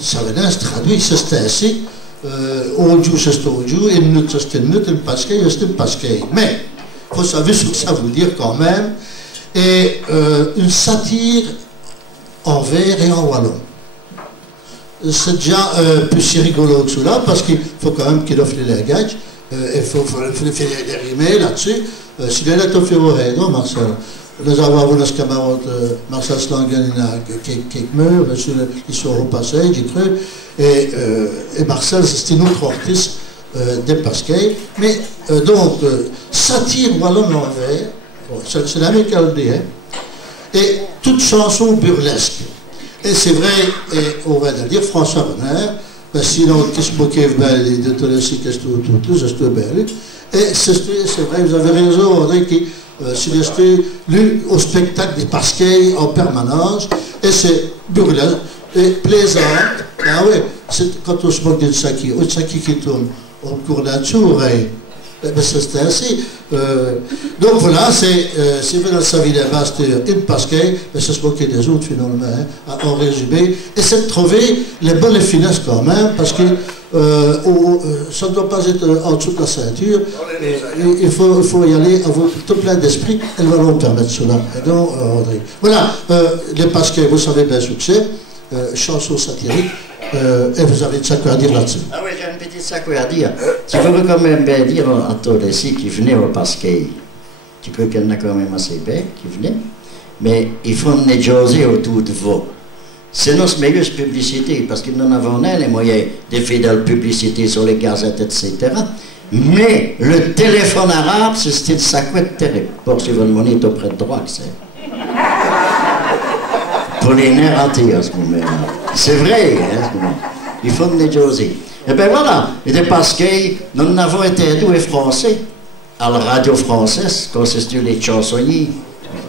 Savenas traduit, c'est ainsi. Audio, c'est audio, une minute, c'est une minute, une pasquet, c'est une pasquet. Mais, il faut savoir ce que ça veut dire quand même. Et une satire en vers et en wallon. C'est déjà plus si rigolo que cela, parce qu'il faut quand même qu'il offre les gages. Il faut faire des rimes là-dessus. Si bien là, tu fais au raid, non, Marcel? Nous avons vu nos camarades Marcel Slangen qui meurt sur l'histoire au passé, j'ai cru. Et Marcel, c'est une autre artiste des Pasquets. Mais donc, satire wallon en vers, bon, c'est la même qu'elle dit, hein. Et toute chanson burlesque. Et c'est vrai, et on va dire François Renner, sinon, qu'est-ce que de tout ce que c'est belle. Et c'est vrai, vous avez raison, André, qui s'est lu au spectacle des Pasquets en permanence, et c'est burlesque, et plaisant. Ah oui, quand on se moque d'une saki qui tourne, on court là-dessous, c'est ainsi. Donc voilà, c'est vrai dans sa vie c'était une Pasquet, mais c'est se moquer des autres finalement, hein, en résumé. Et c'est de trouver les bonnes finesses quand même, parce que ça ne doit pas être en dessous de la ceinture. Il faut y aller avec tout plein d'esprit, elles vont nous permettre cela. Et donc, André. Voilà, les Pasquets, vous savez bien succès, chanson satirique. Et vous avez de ça à dire là-dessus. Ah oui, j'ai une petite sac à dire. Tu peux quand même bien dire à toi ici qui venait au Pasquet. Tu peux qu'il y en a quand même assez bien qui venaient. Mais il faut une jaser autour de vous. C'est notre meilleure publicité, parce que nous avons les moyens de faire de la publicité sur les gazettes, etc. Mais le téléphone arabe, c'est une sacouette terrible. Pour si vous le monnaie auprès de droit, c'est. Pour les nerfs entiers à ce moment-là. C'est vrai, hein, il faut me jaser. Et bien voilà, et de parce que nous avons été doués français, à la radio française, quand c'est les chansonniers,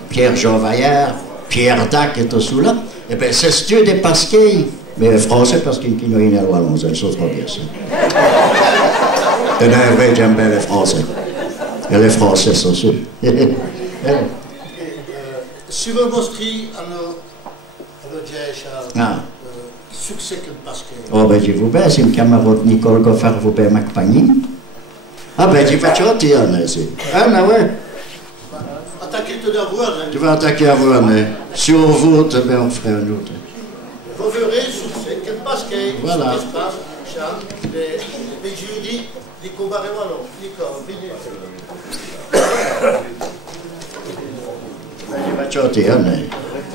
Pierre-Jean Vaillard, Pierre Dac et tout cela, et bien c'est des Pasquets, mais français parce qu'ils n'ont rien à voir, elles sont trop bien ça. Et là, vrai, j'aime bien les Français. Et les Français sont sûrs. Si vous montrez à nos succès que le Pasquet. Oh ben je vous baisse, une camarade Nicole Goffard vous baisse ma compagnie. Ah ben tu vas te retirer, c'est. Ah ben ouais. Attaquer tout d'avoir, hein. Tu vas attaquer à voir, mais si on vote, ben on ferait un autre. Vous verrez succès que le Pasquet. Voilà. Les jeudis, les combats et wallons. Tu vas te retirer,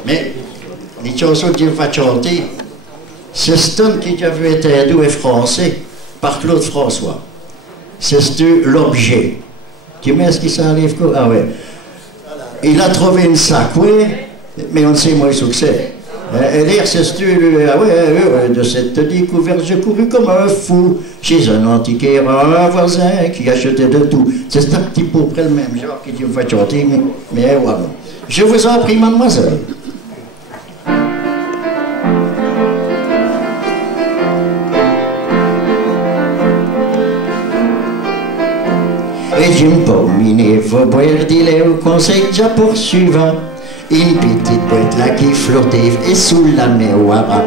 mais les chansons que tu vas chanter, c'est ce qui avait été doué français par Claude François. C'est l'objet. Tu mets ce qui s'enlève quoi? Ah ouais. Il a trouvé une sac, oui, mais on sait moins le succès. Et l'air, c'est ah ouais, de cette découverte, j'ai couru comme un fou chez un antiquaire, un voisin qui achetait de tout. C'est un petit peu près le même genre qui dit va chanter, mais voilà. Je vous en prie, mademoiselle. Et Jim Pomminet va boire du lait au conseil déjà poursuivant. Une petite boîte là qui flottait et sous la mer au haras.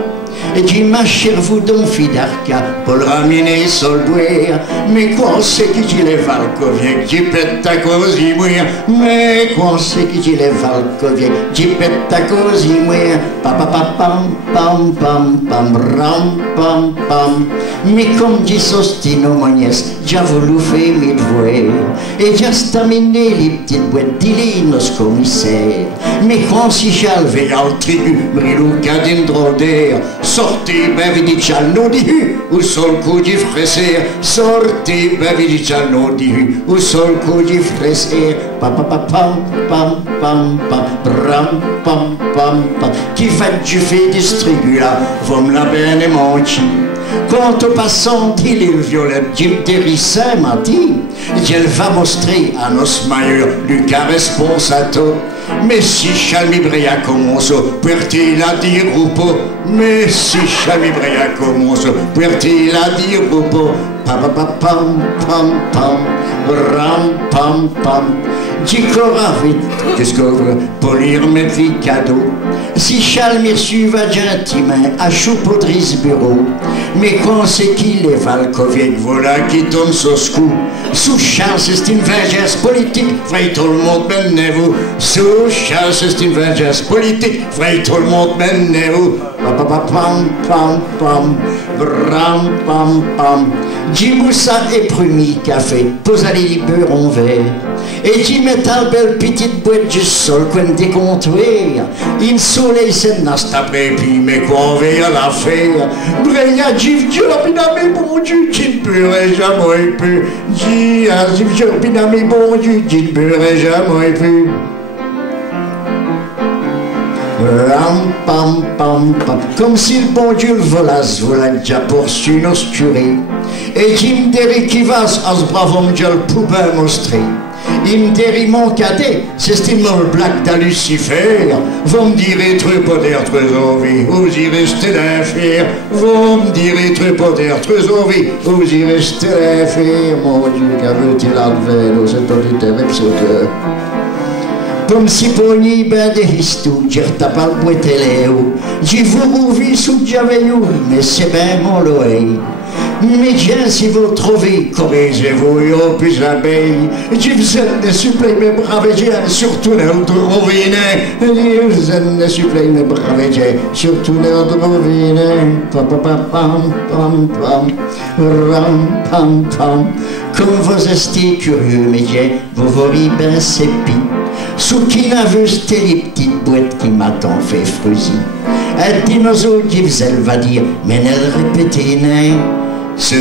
Et Jim ma chère vous donc fidarca pour le ramener sur le doigt. Mais quoi c'est qui dit les valcoviens qui pète ta cause y mourir. Mais quoi c'est qui dit les valcoviens qui pète ta cause y mourir. Pam pam pam pam ram pam pam. Mais comme dit Sostino Mognès, j'ai voulu faire mes devoirs. Et j'ai staminé les petites boîtes d'Ilinos commissaires. Mais quand si j'alvais al tribu, brilou cadine drôle d'air. Sorti, ben vidi c'hanno di hu, un sol cugi freser. Sorti, ben vidi c'hanno di hu, un sol cugi freser. Pam pam pam pam pam pam pam pam pam pam. Qui fait du fait distribuer là, vous me la bene manchi. Quand au passant, il est violet, Jim Terrissin m'a dit, il va montrer à nos mailleurs Lucas responsato. Mais si Chalmibrea commence, peut-il la dire ou pas? Mais si Chalmibrea commence, peut-il la dire ou pas? pam pam pam pam, ram pam pam. J'icora vite jusqu'au pour lire mes filles cadeaux. Si Charles m'y reçu va gentiment à Choupeaudry's bureau. Mais quand c'est qu'il les Valkovic, voilà qui tombe sur ce coup. Sous Charles, c'est une vengeance politique, frère tout le monde menez-vous. Sous Charles, c'est une vengeance politique, frère tout le monde menez-vous. Pam pam pam pam, ram pam pam. Djiboussa et Prumi café, pose à les bureaux verts. Et j'y mets ta belle petite boîte du sol qu'on décomptoir. Une soleil c'est naste après, puis mais qu'on va la faire. Bréa, j'y Dieu l'opinamé, bon Dieu, j'y ne pourrais jamais plus. J'y Dieu l'opinamé, bon Dieu, j'y ne pourrais jamais plus. Ram pam pam pam, comme si le bon Dieu le volasse, voilà déjà poursu nos curés. Et Jim Derry qui va à ce brave homme Dieu le poubelle mostré. Il me dérit mon cadet, c'est ce le black de Lucifer. Vous me direz très poder, très envie, vous y restez l'affaire. Vous me direz très poder, très envie, vous y restez l'affaire. Mon Dieu, qu'avait-il enlevé, c'est auditeur et sauteur. Comme si pogni ben de histou, dire t'as pas le boîte léo. J'ai vous vu sous Javeillou, mais c'est bien mon l'oeil. Mais tiens, si vous trouvez, corrigez-vous, et plus abeille. J'ai besoin de suppléer mes braves gens, surtout notre rovine. J'ai besoin de suppléer mes braves gens, surtout notre rovine. Pam pam pam pam pam, ram pam pam. Comme vous êtes curieux, mais tiens, vous voyez ben c'est pis. Sous qui n'a vu c'était les petites boîtes qui m'attendent fait frusi. Un dinosaure qui faisait va dire, mais elle répétait nain. C'est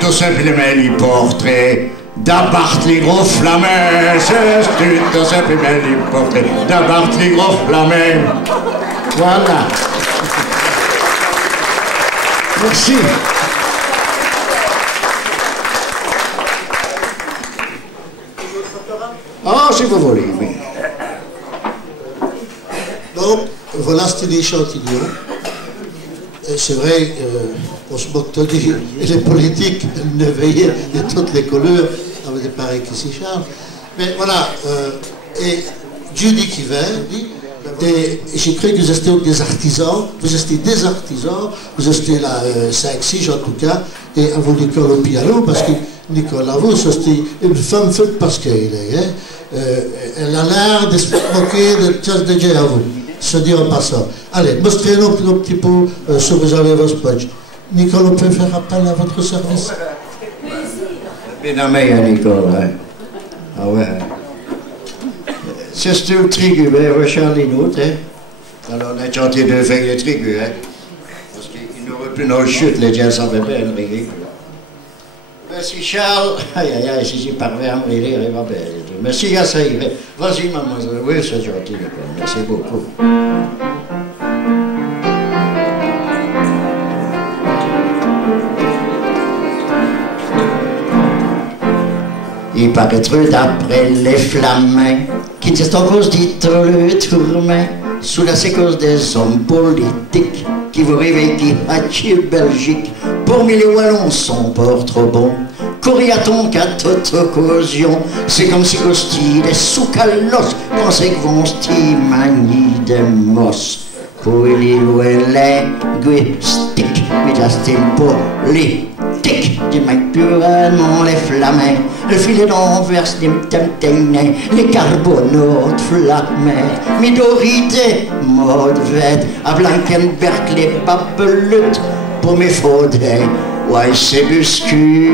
tout simplement les portraits d'Abarth les gros flamins. C'est tout simplement les portraits d'Abarth les gros flamins. Voilà. Merci. Ah, si vous voulez, oui. Donc, voilà, c'était des chantillons. C'est vrai, on se moque de dire, les politiques ne veillaient de toutes les couleurs, avec des pareils qui s'y chargent. Mais voilà, et Dieu dit qui vient, et j'ai cru que vous étiez des artisans, vous étiez des artisans, vous étiez là 5-6 en tout cas, et à vous Nicole au piano, parce que Nicole, vous, c'était une femme faite parce qu'elle est, hein, elle a l'air de se moquer de Just DJ à vous. Se dire en passant. Allez, montrez-nous un petit peu ce que vous avez à votre poche. Nicole, on peut faire appel à votre service? Bien aimé, Nicole, hein. Ah ouais. C'est ce trigu, hein, Charlie Note, hein. Alors, on a chanté deux feuilles de trigu, hein. Parce qu'il n'aurait plus nos chutes, les gens s'en fait bien, Enrique. Merci Charles. Aïe aïe aïe, si j'y parviens à me rire, il va bien. Merci à ça, vas-y mademoiselle. Oui, c'est gentil, merci beaucoup. Il paraîtrait d'après les flamins qui disent en cause d'être le tourment sous la séquence des hommes politiques qui vous réveillent qui attirent Belgique. Pour les Wallons sont pas trop bons. Coriaton qu'à toute occasion, c'est comme si Costi des sous-calos pensaient que vont sti manie de mos. Pour les linguistiques, mais c'est politique. Des mecs purement les flamins, le filet d'envers des mtemtenins, les carbonautes flammes, Midorité, mode vête, à Blankenberg les papelutes. Pour mes faudets, ouais, c'est buscu.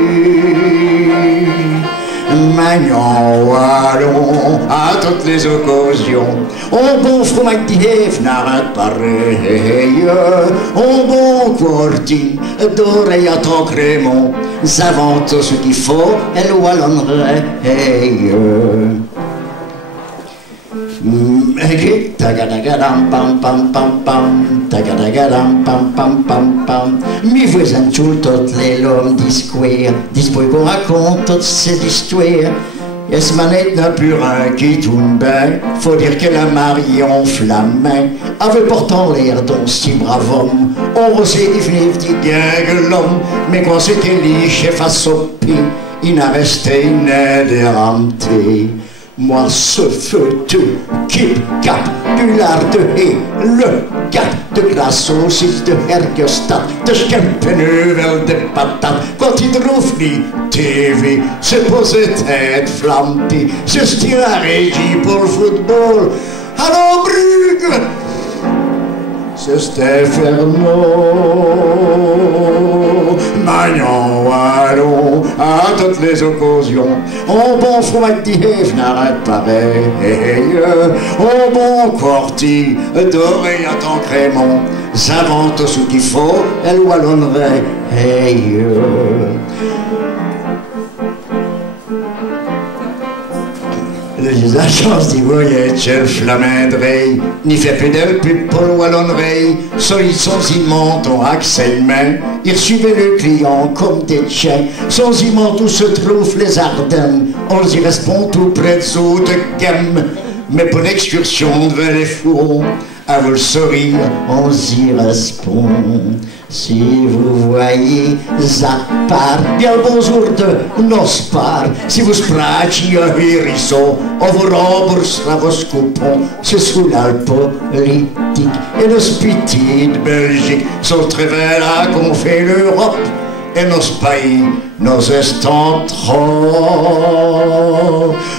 Magnon, wallon, à toutes les occasions. On bon fromage d'hiver, n'arrête pareil. On bon quartine, d'oreille à ton crémon. Savant tout ce qu'il faut, elle wallonnerait. Tagadagadam pam pam pam pam, tagadagadam pam pam pam pam. Mes voisins toutes les l'homme disquaire, dispois qu'on raconte toutes ces histoires. Et ce manette n'a plus rien qui tourne bien. Faut dire que la mariée enflammée avait pourtant l'air d'un si brave homme. On sait qu'il finit petit gang l'homme, mais quand c'est qu'il lit chef à sopi, il n'a resté une déramté. Moi, ce feu de kip-cap, du lard de haie, le gap de glace au 6 de Hergestat, de Schempenheuvel de patates, quand il trouve les TV, se poser tête flammée, se style à régie pour le football. Allô, Brugge! C'est Stéphano, Magnon, Wallon, à toutes les occasions. Au bon froid d'hiver, n'arrête pareil. Au bon corti, doré à ton crémon. S'invente ce qu'il faut, elle wallonnerait. J'ai la chance d'y voyer, chef flamandrey, n'y fait plus d'elle, plus pour le wallonnerie. Solide son ciment, ton accès main, il suivait le client comme des chiens. Sans ciment, où se trouvent les Ardennes, on y répond tout près de sous de gamme. Mais pour l'excursion devant les fourreaux, à vous le sourire, on y répond. Si vous voyez Zapar, bien le bonjour de Nospar. Si vous sprachez un hérisson, on vous remboursera vos coupons. C'est sous la politique et le spiti de Belgique sont très belles à qu'on fait l'Europe. Et nos pays, nos estampes trop.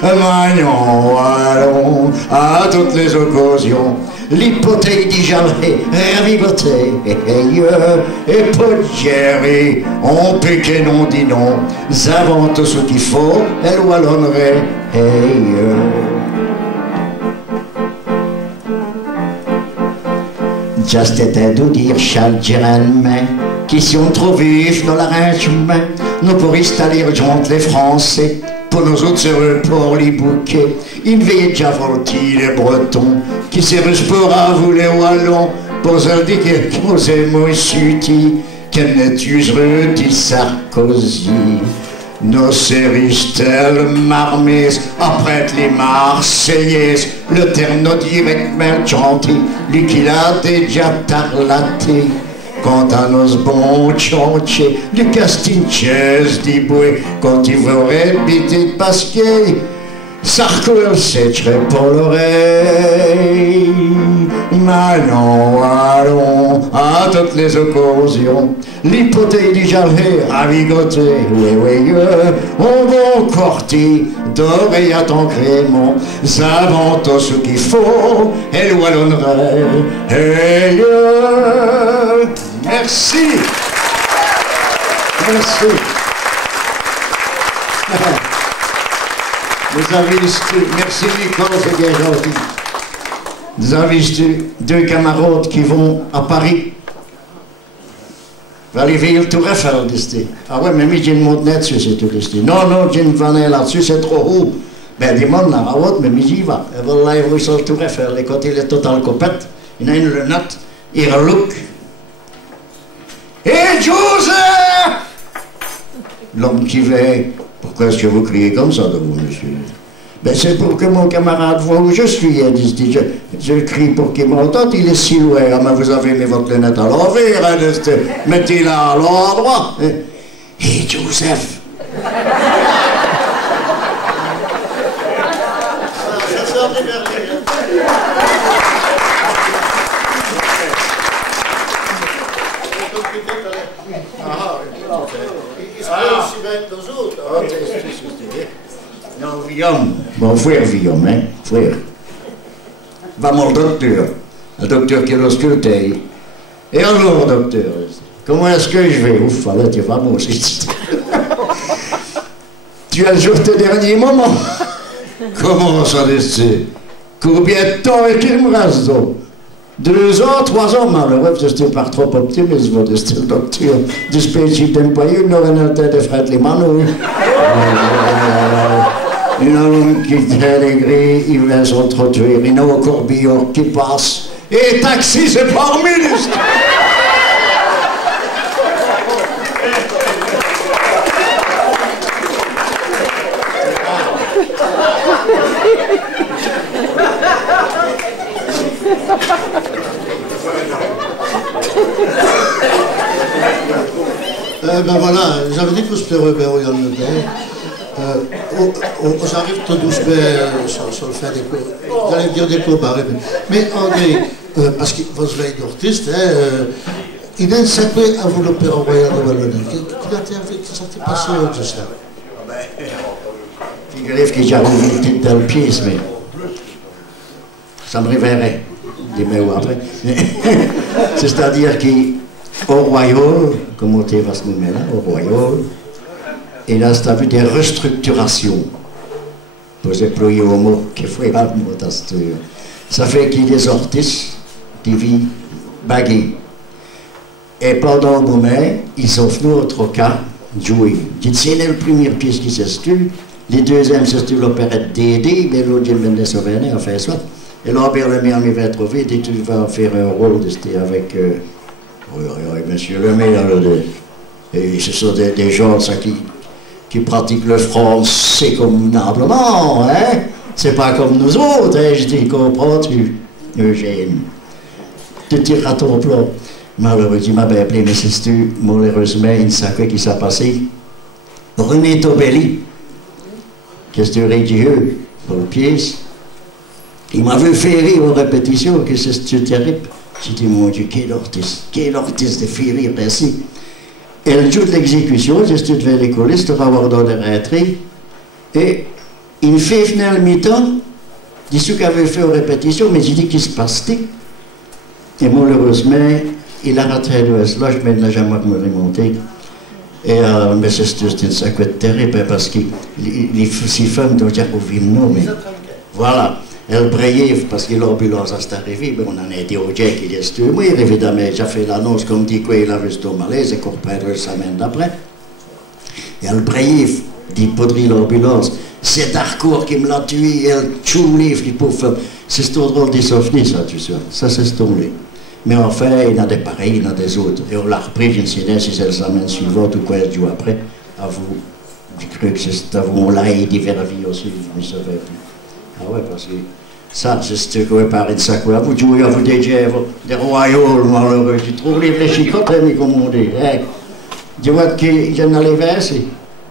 Magnon, allons à toutes les occasions. L'hypothèque dit jamais, ravivoté, et Poggieri, on pique et non dit non, invente ce qu'il faut, elle wallonnerait, Just était de dire Charles Germain, qui sont trop vifs dans l'arrangement, nous pour installer les Français. Pour nous autres, c'est le pour les bouquets. Il veillait déjà volti les Bretons, qui s'est pour à vous les Wallons, pour se dire que vous aimez suti, qu'elle n'est usereux, dit Sarkozy. Nos séries telles marmées, après les Marseillaises, le terme direct gentil, lui qui l'a déjà tarlaté. Quant à nos bons chantiers, du castinches d'Iboué, quand il voudrait biter de Pasquier, Sarko le sécherait pour l'oreille. Maintenant, allons à toutes les occasions, l'hypothèque du jamais ravigoté, oui, on va corti, doré à ton crémon, invente ce qu'il faut, et wallonnerait, merci. Merci. Nous avons merci Nicole, c'est bien gentil. Nous avons deux camarades qui vont à Paris. Vers les villes Tour Eiffel, disent. Ah ouais, mais moi j'ai une montre là-dessus, c'est tout, disent. Non, j'ai une vanne là-dessus, c'est trop haut. Ben, des mondes là, mais j'y va. Et voilà, ils vont sur le Tour Eiffel, et quand il est total copette, il a une lunette, il relook. Et Joseph! L'homme qui veut. Pourquoi est-ce que vous criez comme ça de vous, monsieur? Ben c'est pour que mon camarade voit où je suis, hein, dit je crie pour qu'il m'entende, il est si loin. Ah, mais vous avez mis votre lunette à l'envers, hein, mettez-la à l'endroit. Et Joseph! Non, Guillaume, mon frère Guillaume, hein, frère. Va mon docteur, le docteur qui l'a ausculté. Et alors, docteur, comment est-ce que je vais? Ouf, là, tu vas mourir. Tu as joué tes derniers moments. Comment ça, laisser? Combien de temps est-il me reste donc? 2 ans, 3 ans, malheureux, c'est par trop optimiste, votre style docteur. Du spécial d'employé, nous avons une tête de frère les manouilles. Une homme qui délégré, il va s'entretuer, il y a un corbillon qui passe. Et taxi, c'est parmi les... Ben voilà, j'avais dit que je pleurais bien au Yann. J'arrive tout doucement sur le fait des cours. J'allais dire des cours barrés. Mais André, parce que vous êtes d'artiste, il a un sacré à vous l'opéra royal de Wallonie. Qu'est-ce qui s'est passé juste là? Figurez-vous que j'ai revu une petite belle pièce, mais ça me réveillerait des mois après. C'est-à-dire qu'au Royal, comme on était à ce moment-là, au Royal, et là, c'est à vu des restructurations. Pour employer au mot qui fait la motasture. Ça fait qu'il y a des artistes qui vivent bagués. Et pendant un moment, ils ont fait notre cas jouer. C'est la première pièce qui s'est stue. Les deuxièmes, c'est l'opérette Dédé, mais l'autre, j'ai mené Sauvernet, enfin, soit. Et là, Berlemire m'y va trouver, et tu vas faire un rôle, c'était avec. Oui, monsieur le maire, et ce sont des gens, ça, qui pratiquent le français convenablement, hein. C'est pas comme nous autres, hein, je dis, comprends-tu, Eugène? Tu tireras ton plan. Malheureusement, il m'avait appelé, mais c'est malheureusement, il savait qui s'est passé. René Tobelli, qui est religieux pour la pièce, il m'avait fait rire aux répétitions, que c'est terrible. J'ai dit, mon Dieu, quel artiste de faire rire ainsi. Et le jour de l'exécution, je suis devant les coulisses, je vais avoir dans les rentrées, et il fait venir le mi-temps, dit ce qu'il avait fait aux répétitions, mais j'ai dit qu'il se passait. Et malheureusement, il a raté le S-là, je ne l'ai jamais remonté. Et mais c'est une sacrée terrible, parce que les six femmes doivent dire au Villeneuve, mais voilà. Elle brillait parce que l'ambulance est arrivée, mais on en a été au Jack, il est tué. Oui, évidemment, j'ai fait l'annonce comme dit qu'il avait ce malaise et qu'on reprendra la semaine d'après. Et elle brillait, dit Podri l'ambulance. C'est Darcourt qui me l'a tué, elle tchoue les pauvres femmes. C'est trop drôle des souvenirs, ça, tu sais. Ça, c'est tombé. Mais enfin, il y en a des pareils, il y en a des autres. Et on l'a repris, je ne sais pas si c'est la semaine suivante ou 15 jours après. À vous, j'ai cru que c'est à vous, on l'a aidé vers la vie aussi, je ne savais plus. Ah ouais, parce que ça, c'est ce que par une sac, vous jouez à vous des royaumes malheureux, qui trouvent les chicottes, mais comme on dit. Tu vois qu'il y en a les versés,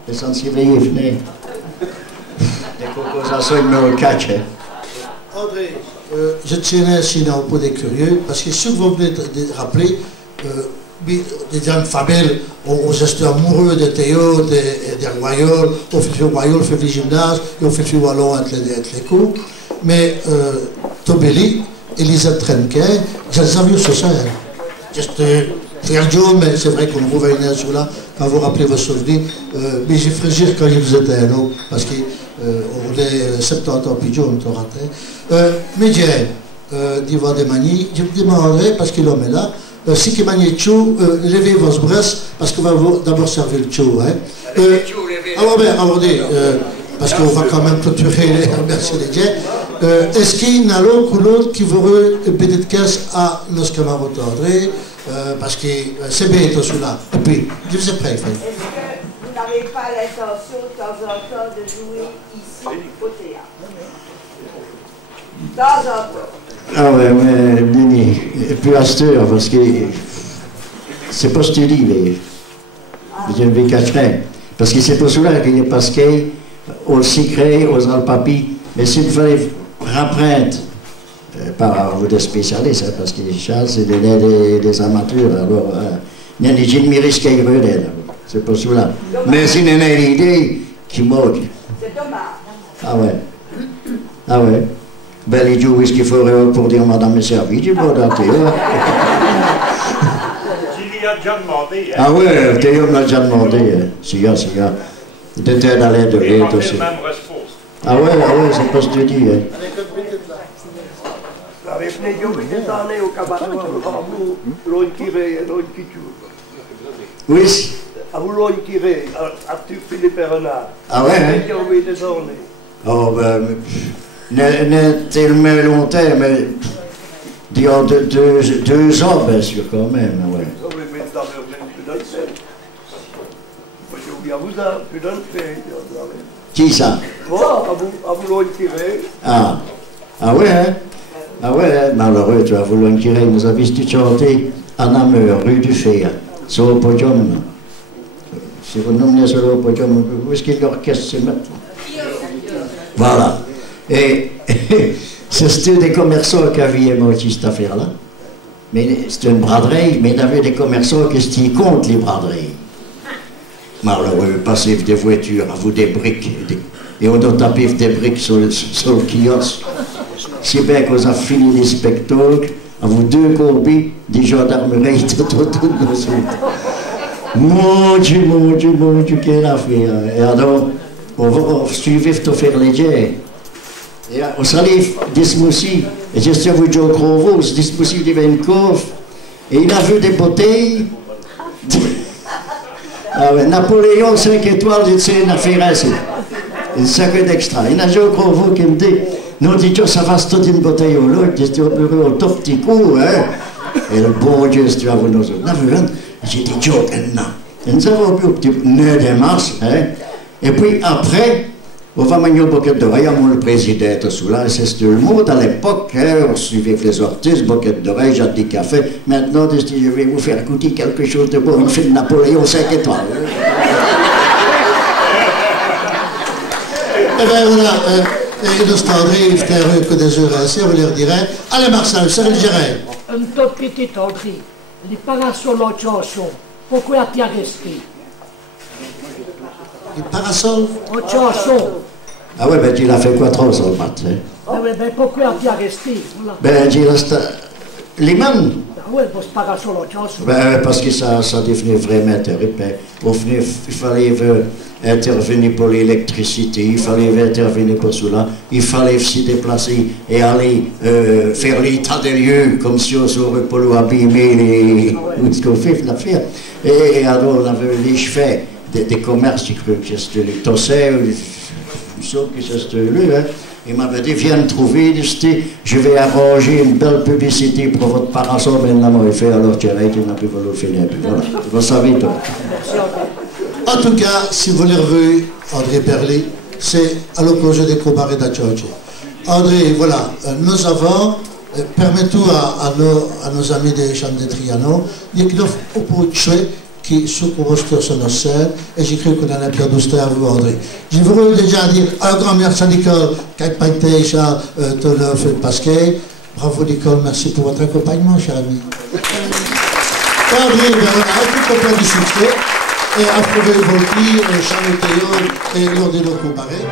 et ça ne s'y veille venir. Des cocos à ça, ils me le cachent. André, je tiens ici dans le pot des curieux, parce que si vous venez de rappeler, des gens fables, on reste amoureux des Théo, des royaumes, on fait le royaume, on fait le gymnase, et on fait le wallon entre les cours. Mais Tobelli, Elisa Trenke, je les ai vus sur scène. Juste très jeune, mais c'est vrai qu'on vous voyait sur là, quand vous rappelez vos souvenirs. Mais j'ai frégir quand je vous étais un homme, parce qu'on est 70 ans plus jeune, on raté. Mais j'ai d'Ivoire des manies, je me demanderai, parce que l'homme est là, si qui manie tchou, levez vos bras, parce qu'on va d'abord servir le tchou. Alors, bien, attendez, parce qu'on va quand même clôturer les remercier les dieux. Est-ce qu'il y en a l'autre ou l'autre qui veut une petite caisse à nos camarades André, parce que c'est bien tout cela. Et puis, je vous ai prêt. Est-ce que vous n'avez pas l'intention de temps en temps de jouer ici au théâtre? De temps en temps. Ah ouais, mais Nini, et puis à cette heure, parce que c'est pas ce que tu dis, mais je ne vais cacher. Parce que c'est pour cela qu'il y a parce qu'on secret, aux alpapis, mais s'il fallait reprendre, par vous des spécialistes, hein, parce que Charles, c'est des amateurs, alors il y a des gens qui risquent à y revenir, c'est pour cela. Mais s'il y a une idée qui manque. C'est dommage. Ah ouais. Ah ouais. Ben, les jours, ce qu'il faudrait pour dire Madame est servie, du bon daté. Tu lui as déjà demandé. Ah ouais, Théo me l'a déjà demandé. Si, si. T'étais dans l'air de l'aide aussi. Ah ouais, c'est pas ce que tu dis. Avec les jours, ils étaient allés au cabaret, l'on tiré, l'on qui tue. Oui. À vous l'on tiré, à tu Philippe Renard. Ah ouais, hein? Oh ben, ne tellement longtemps, mais disons 2 ans, bien sûr, quand même, ouais. Oui, mais dans le même plus d'un fait. Moi, j'ai oublié à vous, plus d'un fait. Qui ça? Bon, à vous l'enquirer. Ah. Ah ouais, hein? Ah ouais, hein? Malheureux, tu as voulu l'enquirer. Nous avons vu chanter à Namur, rue du Fer, sur le podium. Si vous nommez sur le podium, où est-ce qu'il l'orchestre se met? Voilà. Et c'était des commerçants qui avaient émoti cette affaire-là. Mais c'était une braderie, mais il y avait des commerçants qui étaient contre les braderies. Malheureux, passer des voitures, à vous des briques, et on doit taper des briques sur le kiosque. C'est bien qu'on a fini les spectacles, à vous deux courbis, des gendarmeries, tout de suite. Mon Dieu, quelle affaire. Et alors, on va suivre pour faire les jets. Et on s'allait dismoussi, et je suis avec Joe Crovo, ce dismoussi, il avait une coffre, et il a vu des bouteilles. Ah ouais, Napoléon 5 étoiles, c'est une affaire ainsi. Une sac d'extra. Il y a Joe Crovo qui me dit, non, dit ça va se toute une bouteille au lot, je dis au bureau, au tout petit coup, hein. Et le bon Dieu, si tu vas vous nous autres. J'ai dit, Joe, non. Et nous avons vu au petit 9 mars, hein. Et puis après, on va manger un bouquet d'oreilles, moi le président était sous là, c'est tout le monde à l'époque, hein, on suivait les artistes, bouquet d'oreilles, j'ai des cafés. Maintenant, je dis, je vais vous faire goûter quelque chose de bon, une film Napoléon 5 étoiles. Eh bien voilà, et le André, il fait que des heures ainsi, on leur dirait, allez Marcel, c'est le gérant. Un tout petit André, les parasols en chanson, pourquoi tu as resté? Les parasols? En chanson. Ah ouais, ben tu l'as fait quoi trop sur le matin? Ah ouais, ben pourquoi tu as resté? Voilà. Ben tu restes... Les mains? Ah ouais, pour ce parasol en chanson. Ben parce que ça devenait vraiment intéressant. Ben, il fallait intervenir pour l'électricité, il fallait intervenir pour cela, il fallait s'y déplacer et aller faire l'état des lieux, comme si on saurait pas abîmer les... ce qu'on fait l'affaire. Et alors on avait les cheveux des commerces, j'ai cru que c'était les tossets, sauf que c'était lui, hein. Il m'avait dit, viens me trouver, je vais arranger une belle publicité pour votre parasol, mais il n'a pas fait, alors tu arrêtes, il n'a plus voulu finir. Voilà, vous savez tout. En tout cas, si vous l'avez revu, André Perly, c'est à l'opposé des cabarets d'Adjodje. André, voilà, nous avons, permettons à nos amis des chambres de Trianon, de nous opposer qui sont sur notre scène, et j'ai cru qu'on en a perdu à vous, André. Je voudrais déjà dire un grand merci à l'école, Kate Païtecha, Tonof et Pasquet. Bravo l'école, merci pour votre accompagnement, cher ami. André, un tout complet du succès, et approuvé Volpi, Charles Théo et Lord de Cabaret.